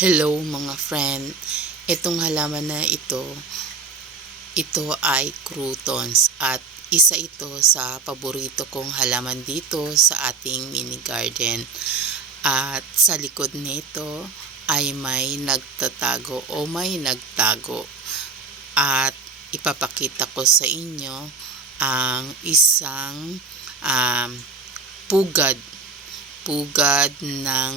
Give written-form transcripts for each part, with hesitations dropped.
Hello mga friend, itong halaman na ito ay croutons at isa ito sa paborito kong halaman dito sa ating mini garden. At sa likod nito ay may nagtatago o may nagtago. At ipapakita ko sa inyo ang isang pugad ng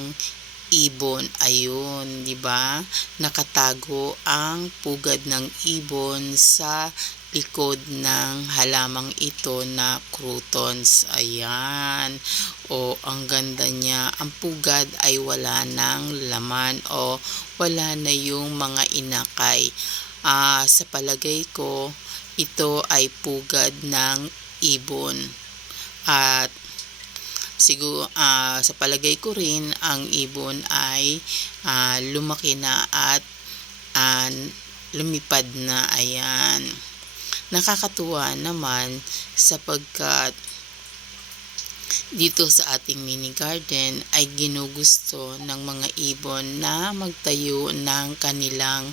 ibon. Ayun, 'di ba? Nakatago ang pugad ng ibon sa likod ng halamang ito na croutons. Ayan. O, ang ganda niya. Ang pugad ay wala ng laman o wala na yung mga inakay. Sa palagay ko, ito ay pugad ng ibon. At siguro sa palagay ko rin ang ibon ay lumaki na at lumipad na. Ayan, nakakatuwa naman sapagkat dito sa ating mini garden ay ginugusto ng mga ibon na magtayo ng kanilang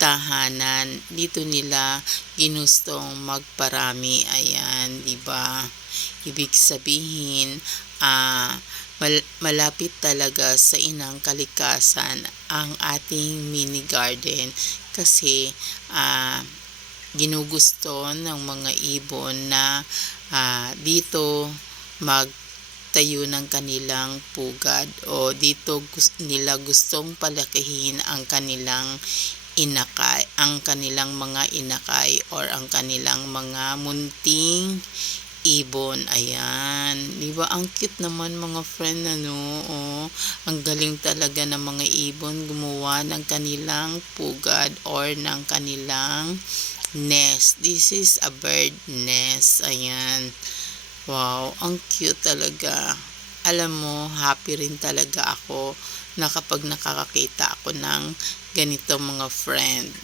tahanan. Dito nila ginustong magparami. Ayan, 'di ba? Ibig sabihin, malapit talaga sa inang kalikasan ang ating mini garden kasi ginugusto ng mga ibon na dito magtayo ng kanilang pugad o dito nila gustong palakihin ang kanilang mga inakay or ang kanilang mga munting ibon. Ayan, di ba ang cute naman mga friend, ang galing talaga ng mga ibon gumawa ng kanilang pugad or ng kanilang nest. This is a bird nest. Ayan, wow, ang cute talaga. Alam mo, happy rin talaga ako na kapag nakakakita ako ng ganito mga friend.